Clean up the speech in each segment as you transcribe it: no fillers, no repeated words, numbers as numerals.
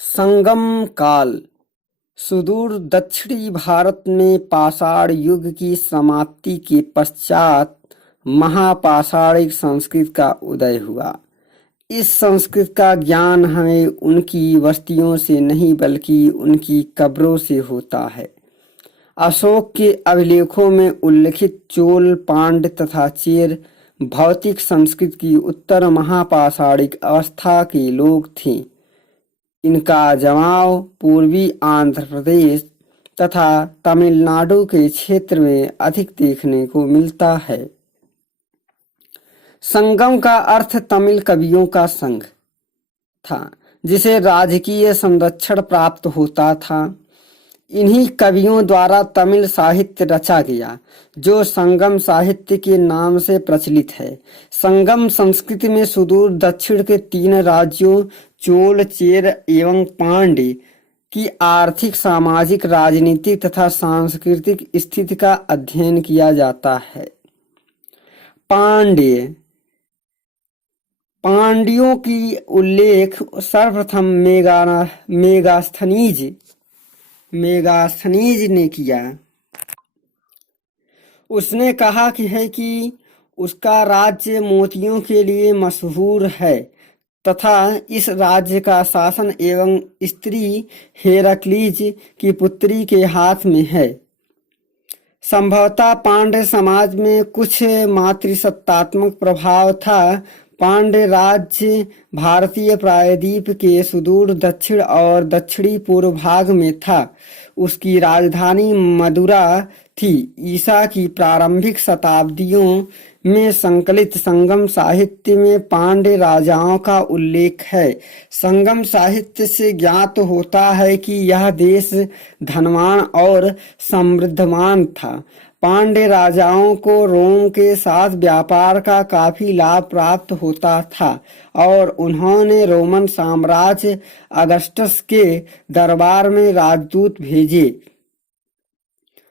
संगम काल सुदूर दक्षिणी भारत में पाषाण युग की समाप्ति के पश्चात महापाषाणिक संस्कृत का उदय हुआ। इस संस्कृत का ज्ञान हमें उनकी बस्तियों से नहीं बल्कि उनकी कब्रों से होता है। अशोक के अभिलेखों में उल्लिखित चोल, पांड्य तथा चेर भौतिक संस्कृत की उत्तर महापाषाणिक अवस्था के लोग थे। इनका जमाव पूर्वी आंध्र प्रदेश तथा तमिलनाडु के क्षेत्र में अधिक देखने को मिलता है। संगम का अर्थ तमिल कवियों का संघ था, जिसे राजकीय संरक्षण प्राप्त होता था। इन्हीं कवियों द्वारा तमिल साहित्य रचा गया, जो संगम साहित्य के नाम से प्रचलित है। संगम संस्कृति में सुदूर दक्षिण के 3 राज्यों चोल, चेर एवं पांड्य की आर्थिक, सामाजिक, राजनीतिक तथा सांस्कृतिक स्थिति का अध्ययन किया जाता है। पांड्यों की उल्लेख सर्वप्रथम मेगास्थनीज ने किया। उसने कहा कि उसका राज्य मोतियों के लिए मशहूर है तथा इस राज्य का शासन एवं स्त्री हेराक्लीज की पुत्री के हाथ में है। संभवतः पांड्य समाज में कुछ मातृसत्तात्मक प्रभाव था। पांड्य राज्य भारतीय प्रायद्वीप के सुदूर दक्षिण और दक्षिणी पूर्व भाग में था। उसकी राजधानी मदुरा थी। ईसा की प्रारंभिक शताब्दियों में संकलित संगम साहित्य में पांड्य राजाओं का उल्लेख है। संगम साहित्य से ज्ञात होता है कि यह देश धनवान और समृद्धमान था। पांड्य राजाओं को रोम के साथ व्यापार का काफी लाभ प्राप्त होता था और उन्होंने रोमन साम्राज्य अगस्टस के दरबार में राजदूत भेजे।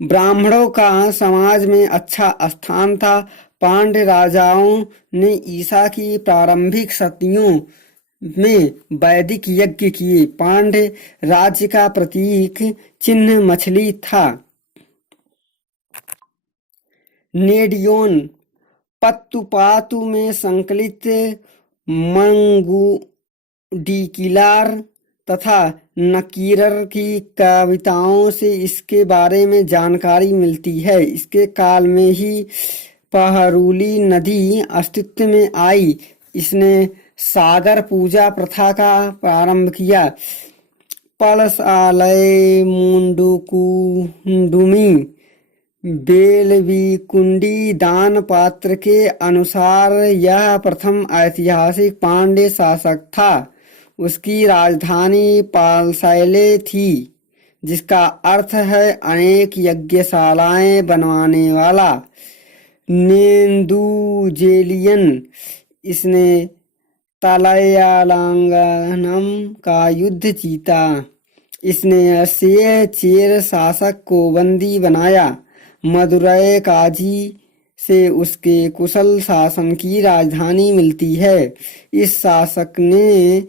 ब्राह्मणों का समाज में अच्छा स्थान था। पांड्य राजाओं ने ईसा की प्रारंभिक सदियों में वैदिक यज्ञ किए। पांड्य राज्य का प्रतीक चिन्ह मछली था। नेडियोन पत्तुपातु में संकलित मंगुडिकिलार तथा नकीरर की कविताओं से इसके बारे में जानकारी मिलती है। इसके काल में ही पहरुली नदी अस्तित्व में आई। इसने सागर पूजा प्रथा का प्रारंभ किया। पलसालय मुंडुकुंडुमी बेलवीकुंडी दान पात्र के अनुसार यह प्रथम ऐतिहासिक पांड्य शासक था। उसकी राजधानी पालसाले थी, जिसका अर्थ है अनेक यज्ञशालाएं बनवाने वाला। नेदुजेलियन इसने तलयालांगनम का युद्ध जीता। इसने अश्शेय चेर शासक को बंदी बनाया। मदुरै काजी से उसके कुशल शासन की राजधानी मिलती है। इस शासक ने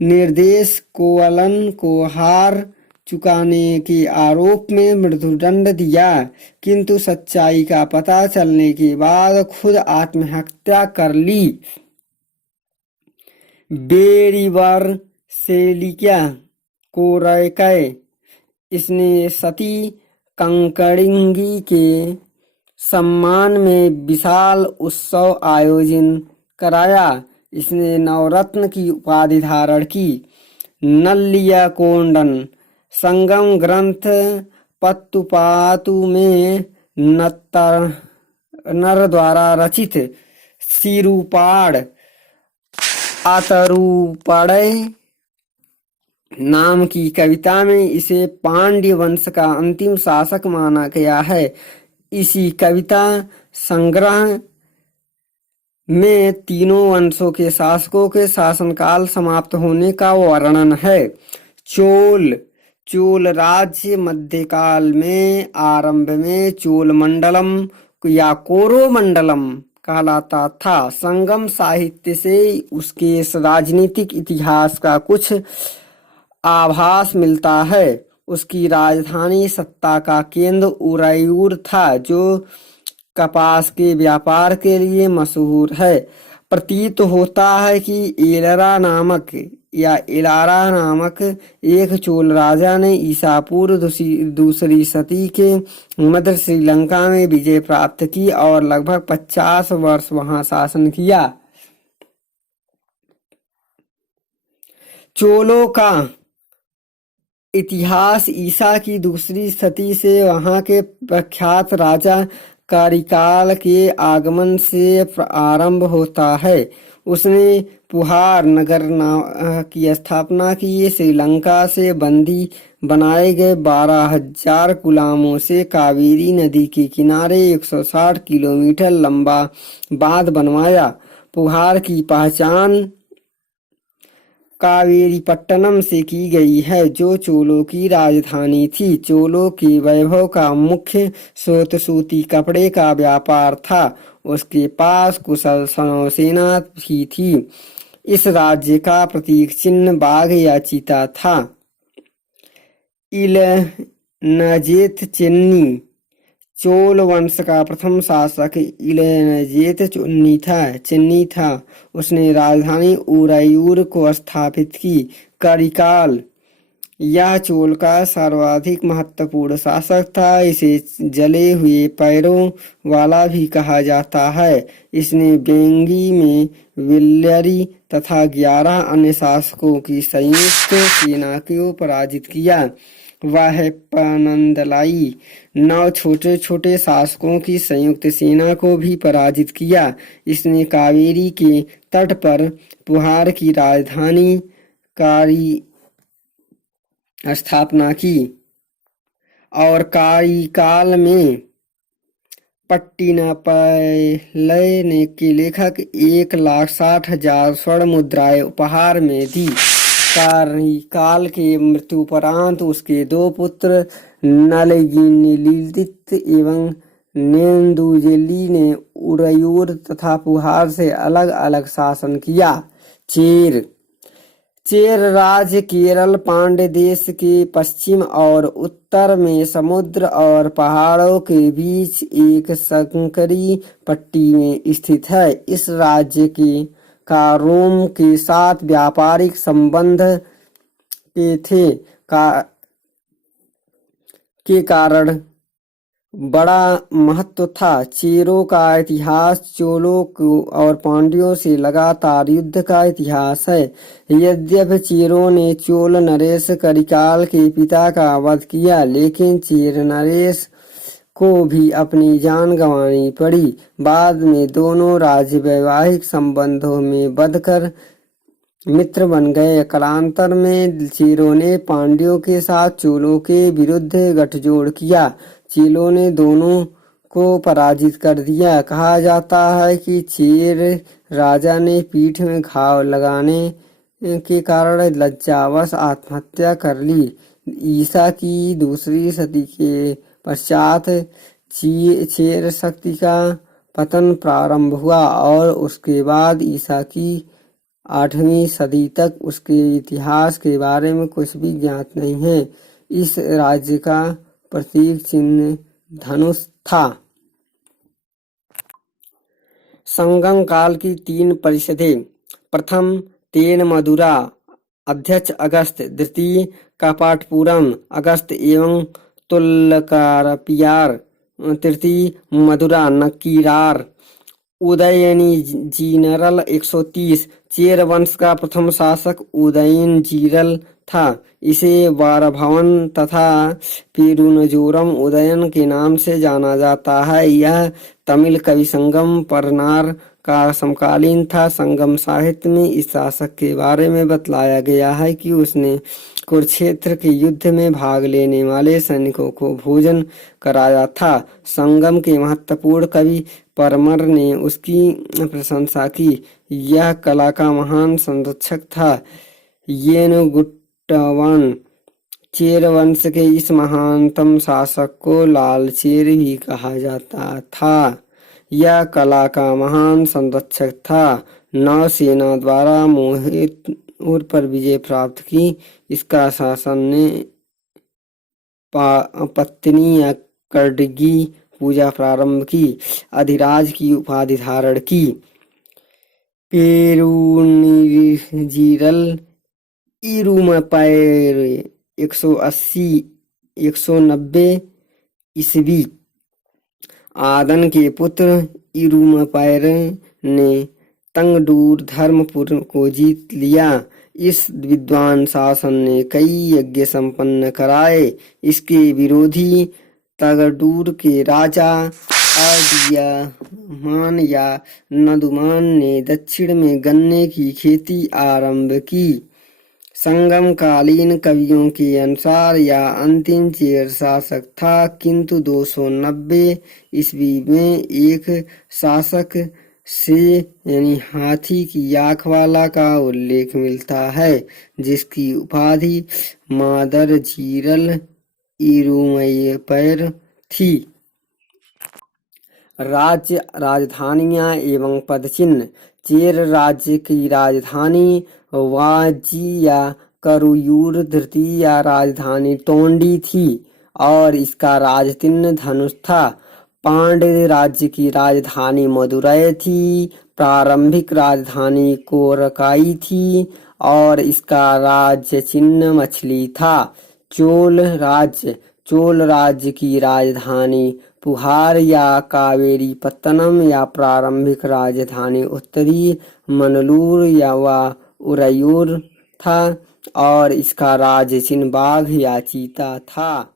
निर्देश कोवलन को हार चुकाने के आरोप में मृत्युदंड दिया, किंतु सच्चाई का पता चलने के बाद खुद आत्महत्या कर ली। बेरीवर सेलिका कोरैकय इसने सती कंकड़िंगी के सम्मान में विशाल उत्सव आयोजन कराया। इसने नवरत्न की उपाधि धारण की। नल्लियाकोंडन संगम ग्रंथ पत्तुपातु में नर द्वारा रचित सिरुपाड़ आतरुपड़य नाम की कविता में इसे पांड्य वंश का अंतिम शासक माना गया है। इसी कविता संग्रह में तीनों वंशों के शासकों के शासनकाल समाप्त होने का वर्णन है। चोल राज्य मध्यकाल में आरंभ में चोल मंडलम या कोरोमंडलम कहलाता था। संगम साहित्य से उसके राजनीतिक इतिहास का कुछ आभास मिलता है। उसकी राजधानी सत्ता का केंद्र उरैयूर था, जो कपास के व्यापार के लिए मशहूर है। प्रतीत होता है कि इलारा नामक एक चोल राजा ने ईसा पूर्व दूसरी सदी के मध्य श्रीलंका में विजय प्राप्त की और लगभग 50 वर्ष वहां शासन किया। चोलों का इतिहास ईसा की दूसरी सदी से वहां के प्रख्यात राजा कारिकाल के आगमन से आरंभ होता है। उसने पुहार नगर की स्थापना की। श्रीलंका से बंदी बनाए गए 12,000 गुलामों से कावेरी नदी के किनारे 160 किलोमीटर लंबा बांध बनवाया। पुहार की पहचान कावेरीपट्टनम से की गई है, जो चोलों की राजधानी थी। चोलों के वैभव का मुख्य स्रोत सूती कपड़े का व्यापार था। उसके पास कुशल नौसेना भी थी। इस राज्य का प्रतीक चिन्ह बाघ या चीता था। इलनजेत चेन्नी चोल वंश का प्रथम शासक इलनजेत चेन्नी था। उसने राजधानी उरैयूर को स्थापित की। करिकाल यह चोल का सर्वाधिक महत्वपूर्ण शासक था। इसे जले हुए पैरों वाला भी कहा जाता है। इसने बेंगी में विल्लरी तथा 11 अन्य शासकों की संयुक्त सेना को पराजित किया। वह पनंदलाई 9 छोटे छोटे शासकों की संयुक्त सेना को भी पराजित किया। इसने कावेरी के तट पर पुहार की राजधानी कारी स्थापना की और कारिकाल में पट्टिनापलय के लेखक 1,60,000 स्वर्ण मुद्राएं उपहार में दी। कारिकाल के मृत्युपरांत उसके 2 पुत्र नलगिनिलिदित एवं नेन्दुजेली ने उरैयूर तथा पुहार से अलग अलग शासन किया। चेर राज्य केरल पांड्य देश के पश्चिम और उत्तर में समुद्र और पहाड़ों के बीच एक संकरी पट्टी में स्थित है। इस राज्य का रोम के साथ व्यापारिक संबंध के कारण बड़ा महत्व था। चेरों का इतिहास चोलों और पांड्यों से लगातार युद्ध का इतिहास है। यद्यपि चेरों ने चोल नरेश करिकाल के पिता का वध किया, लेकिन चेर नरेश को भी अपनी जान गंवानी पड़ी। बाद में दोनों राज्य वैवाहिक संबंधों में बंधकर मित्र बन गए। कालांतर में चेरों ने पांड्यों के साथ चोलों के विरुद्ध गठजोड़ किया। चेरों ने दोनों को पराजित कर दिया। कहा जाता है कि चेर राजा ने पीठ में घाव लगने के कारण लज्जावश आत्महत्या कर ली। ईसा की दूसरी सदी के पश्चात चेर शक्ति का पतन प्रारंभ हुआ और उसके बाद ईसा की 8वीं सदी तक उसके इतिहास के बारे में कुछ भी ज्ञात नहीं है। इस राज्य का प्रतीक चिन्ह धनुष था। संगम काल की 3 परिषदें। प्रथम तेन मदुरा अध्यक्ष अगस्त, द्वितीय कपाटपुरम अगस्त एवं तुल्लकारपियार, तृतीय मदुरा नक्कीरार। उदयनी जीनरल 130 चेर वंश का प्रथम शासक उदयन जीरल था। इसे वारभवन तथा पेरुनजोरम उदयन के नाम से जाना जाता है। यह तमिल कवि संगम परनार का समकालीन था। संगम साहित्य में इस शासक के बारे में बतलाया गया है कि उसने कुरुक्षेत्र के युद्ध में भाग लेने वाले सैनिकों को भोजन कराया था। संगम के महत्वपूर्ण कवि परमर ने उसकी प्रशंसा की। यह कला का महान संरक्षक था। येनुगुट्टवन चेर वंश के इस महानतम शासक को लाल चेर भी कहा जाता था। यह कला का महान संरक्षक था। नौसेना द्वारा और पर विजय प्राप्त की। इसका शासन ने पत्नी या कर्दगी पूजा प्रारंभ की, अधिराज की उपाधि धारण की। पेरुनिजीरल इरुमपैर 180-190 ईस्वी। आदन के पुत्र इरुमपैर ने तंगडूर धर्मपुर को जीत लिया। इस विद्वान शासन ने कई यज्ञ संपन्न कराए। इसके विरोधी तगडूर के राजा अर्दियामान या नदुमान ने दक्षिण में गन्ने की खेती आरंभ की। संगमकालीन कवियों के अनुसार यह अंतिम चेर शासक था, किंतु 290 ईस्वी में एक शासक से यानी हाथी की आँख वाला का उल्लेख मिलता है, जिसकी उपाधि मादरजीरल इरुमपैर थी। राज्य राजधानियां एवं पदचिन्ह। चेर राज्य की राजधानी वाजी या करुयूर, द्वितीय राजधानी तोंडी थी और इसका राजचिन्ह धनुष था। पांड्य राज्य की राजधानी मदुरै थी। प्रारंभिक राजधानी कोरकाई थी और इसका राज्य चिन्ह मछली था। चोल राज्य की राजधानी पुहार या कावेरी पत्तनम या प्रारंभिक राजधानी उत्तरी मनलूर या व उरयूर था और इसका राज्य चिन्ह बाघ या चीता था।